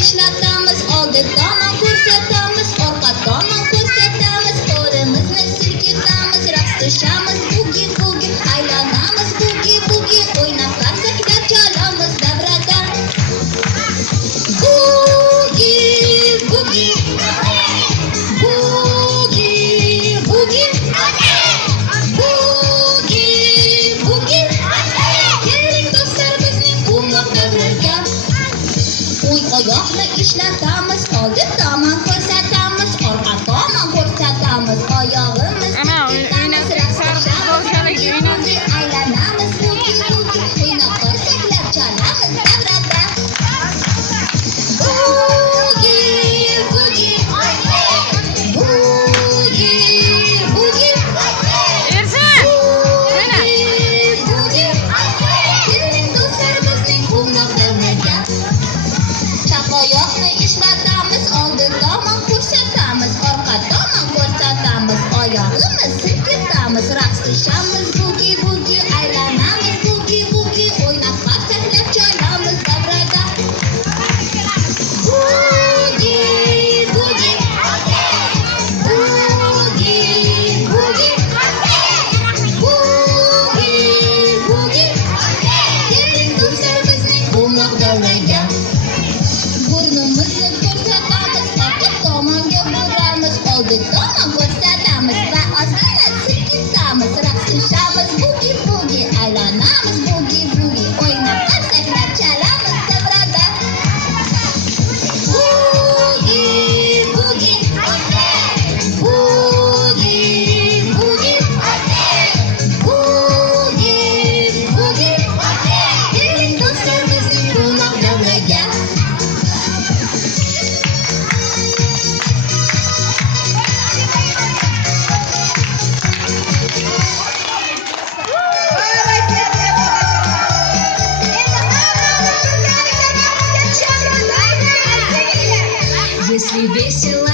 ishlatamiz, oldi tomon ko'rsatamiz, orqa tomon ko'rsatamiz, qo'limizni silkitamiz, raqs tushamiz, bugi bugi, aylanamiz, bugi bugi, o'ynab qarsaklar chalamiz davrada. Bugi bugi, bugi bugi, bugi bugi, keling do'stlar bizning quvnoq davraga. O'ng oyoqni ishlatamiz, oldi tomon ko'rsatamiz, orqa tomon ko'rsatamiz, oyog'imiz silkitamiz, raqs tushamiz, bugi bugi, aylanamiz, bugi bugi, o'ynab qarsaklar chalamiz davrada. Bugi bugi, bugi bugi, Ersin! bugi bugi, keling do'stlar bizning quvnoq davraga. Chap oyoqni ishlatamiz, oldi tomon ko'rsatamiz, orqa tomon ko'rsatamiz, oyog'imiz silkitamiz, raqs tushamiz, bugi bugi, aylanamiz, bugi bugi, o'ynab qarsaklar chalamiz davrada. Bugi bugi, bugi bugi, bugi bugi, keling do'stlar bizning quvnoq davraga. Burnimizni ko'rsatamiz, orqa tomonga buramiz, oldi tomon ko'rsatamiz va ozgina silkitamiz, raqs tushamiz, bugi bugi, aylanamiz, bugi bugi, o'ynab qarsaklar chalamiz davrada. Bugi bugi, bugi bugi, bugi bugi, keling do'stlar bizning quvnoq davraga. Если весело